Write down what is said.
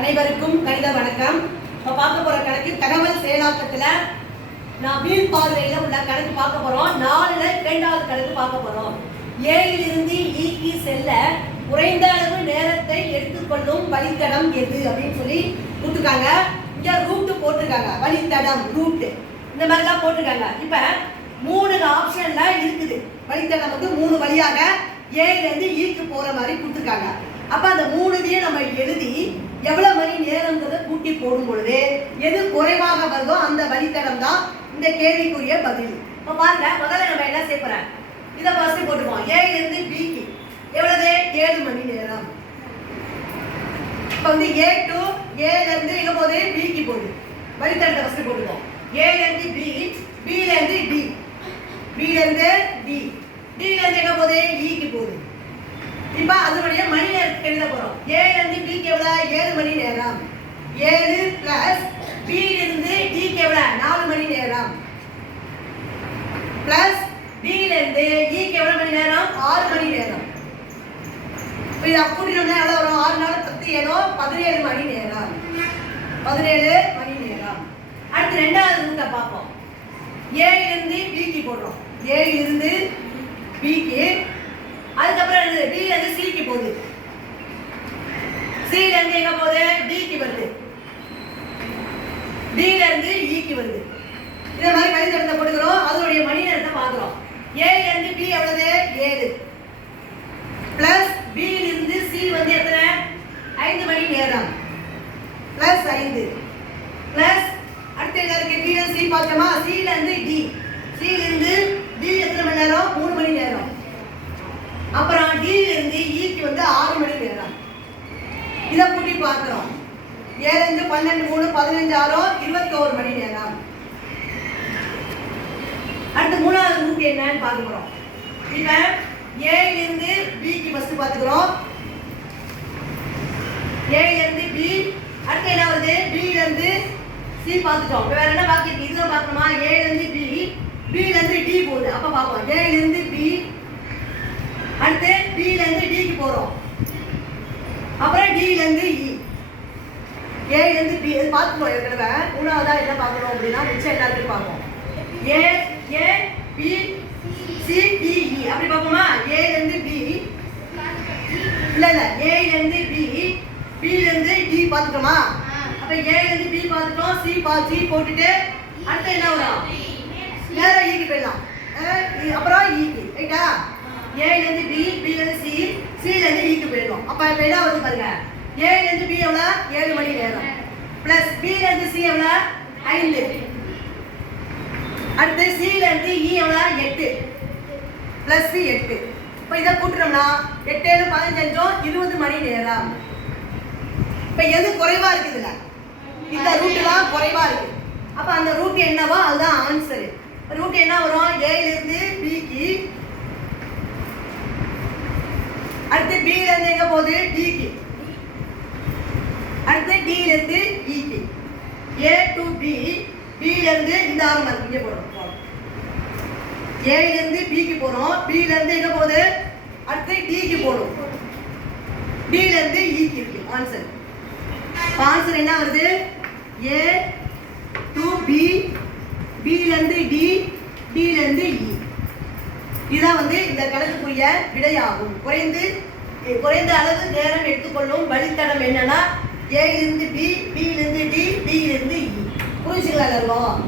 அனைவருக்கும் கணித வணக்கம். இப்போ பார்க்க போற கணக்கு தகவல் செயலாக்கத்துல நான் வீண் பார்வையில உள்ள கணக்கு பார்க்க போறோம். 4ல இரண்டாவது கணக்கு பார்க்க போறோம். ஏயிலிருந்து ஈக்கு செல்ல குறைந்த அளவு நேரத்தை எடுத்துக்கொள்ளும் வழித்தடம் எது அப்படின்னு சொல்லி கொடுத்துருக்காங்க. இங்க ரூட் போட்டிருக்காங்க, வழித்தடம் ரூட் இந்த மாதிரிலாம் போட்டிருக்காங்க. இப்ப 3 ஆப்ஷன்ல இருக்குது. வழித்தடம் வந்து 3 வழியாக ஏயிலிருந்து ஈக்கு போற மாதிரி கொடுத்துருக்காங்க. அப்ப அந்த 3ஐயும் நம்ம எழுதி எவ்வளவு மணி நேரம்ன்றதை கூட்டி போடும் பொழுது எது குறைவாக வருதோ அந்த வழித்தடம் தான் இந்த கேள்விக்குரிய பதில். இப்போ பாருங்க, முதல்ல நம்ம என்ன செய்ய போறோம், இதை ஃபர்ஸ்ட் போட்டுப்போம். ஏயிலிருந்து பிக்கு எவ்வளவு 7 மணி நேரம். இப்போ வந்து ஏ டு ஏல இருந்து எங்க போகுது, பிக்கு போகுது. வழித்தடத்தை ஃபர்ஸ்ட் போட்டுப்போம். ஏல இருந்து பி, பில இருந்து டி, பில இருந்து டி, டில இருந்து எங்க போகுது, ஈக்கு போகுது. இப்ப அதனுடைய மணி நேரத்துக்கு எழுத போறோம். ஏல இருந்து பிக்கு எவ்வளவு 7 மணி நேரம். 7 பிளஸ் பில இருந்து டிக்கு எவ்வளவு 4 மணி நேரம் பிளஸ் பில இருந்து ஈக்கு எவ்வளவு மணி நேரம் 6 மணி நேரம். இப்ப இத கூட்டினோம்னா எவ்வளவு வரும், 6 4 10 ஏதோ 17 மணி நேரம். 17 மணி நேரம். அடுத்து இரண்டாவது ரூட்டை பார்ப்போம். ஏல இருந்து பிக்கு போடுறோம். ஏல இருந்து பிக்கு, அதுக்கப்புறம் பி வந்து சிக்கு போகுது. சி ல இருந்து எங்க போகுது, டிக்கு வருது. டி ல இருந்து ஈக்கு வருது. இந்த மாதிரி வழித்தடத்தை போடுகிறோம். அதனுடைய மணி நேரத்தை பார்க்கிறோம். ஏ ல இருந்து பி எவ்வளவு 7 பிளஸ் பி ல இருந்து சி வந்து எத்தனை 5 மணி நேரம் பிளஸ் 5 பிளஸ் அடுத்து என்ன இருக்கு, பி ல சி பார்த்தோமா, சி ல இருந்து டி, சி ல இருந்து டி எத்தனை மணி நேரம் 3 மணி நேரம். அப்புறம் டி ல இருந்து ஈக்கு வந்து 6 மணி நேரம். இத கூட்டி பார்க்கிறோம். 7 5 12 3 15 6 21 மணி நேரம். அடுத்து மூணாவது ரூட் என்னன்னு பார்க்க போறோம். இப்ப ஏ ல இருந்து பி க்கு ஃபர்ஸ்ட் பாத்துக்கிறோம். ஏ ல இருந்து பி, அடுத்து என்ன வருது, பி ல இருந்து சி பார்த்துட்டோம். வேற என்ன பாக்கி இருக்கு, இதுல பார்க்கணுமா, ஏ ல இருந்து பி, பி ல இருந்து டி போகுது. அப்ப பாப்போம். ஏ ல இருந்து பி, அடுத்து பி ல இருந்து டிக்கு போறோம். அப்புறம் டி ல இருந்து இ, ஏ ல இருந்து பி இது பார்த்துப்போம். ஏற்கனவே மூணாவதா என்ன பார்க்கணும் அப்படின்னா மிச்சம் எல்லாத்தையும் பார்ப்போம். ஏ ஏ பி சி டி இ அப்படி பார்ப்போமா. ஏ ல இருந்து பி, இல்ல ஏ ல இருந்து பி, பி ல இருந்து டி பார்த்துட்டோமா. அப்ப ஏ ல இருந்து பி பார்த்துட்டோம். சி போட்டுட்டு அடுத்து என்ன வரும், நேரா ஈக்கு போயிடலாம். அப்புறம் ஈக்கு ரைட்டா. ஏ ல இருந்து பி, பி ல இருந்து சி, சி ல இருந்து ஈக்கு போயிடும். அப்ப இப்ப என்ன வருது பாருங்க, ஏ ல இருந்து பி எவ்வளவு 7 மணி நேரம் பிளஸ் பி ல இருந்து சி எவ்வளவு 5, அடுத்து சி ல இருந்து இ எவ்வளவு 8 பிளஸ் 8. இப்ப இத கூட்டுறோம்னா 8 7 15 20 மணி நேரம். இப்ப எது குறைவா இருக்குதுல, இந்த ரூட்லாம் குறைவா இருக்கு. அப்ப அந்த ரூட் என்னவோ அதுதான் ஆன்சர். ரூட் என்ன வரும், ஏ ல இருந்து பி க்கு, அடுத்து பி ல இருந்து எங்க போகுது டி க்கு, அடுத்து டி ல இருந்து இ க்கு, ஏ டு பி, பி ல இருந்து இந்த ஆரம்பம் இங்க போறோம். ஏ ல இருந்து பி க்கு போறோம். பி ல இருந்து எங்க போகுது, அடுத்து டி க்கு போறோம். டி ல இருந்து இ க்கு இருக்கு ஆன்சர். ஆன்சர் என்ன வருது, ஏ டு பி, பி ல இருந்து டி, டி ல இருந்து இ. இதான் வந்து இந்த கணக்குக்குரிய விடையாகும். குறைந்த அளவு நேரம் எடுத்துக்கொள்ளும் வழித்தடம் என்னன்னா ஏ ல இருந்து பி, பி ல இருந்து டி, டி ல இருந்து இ. புரிஞ்சுங்களா எல்லாரும்?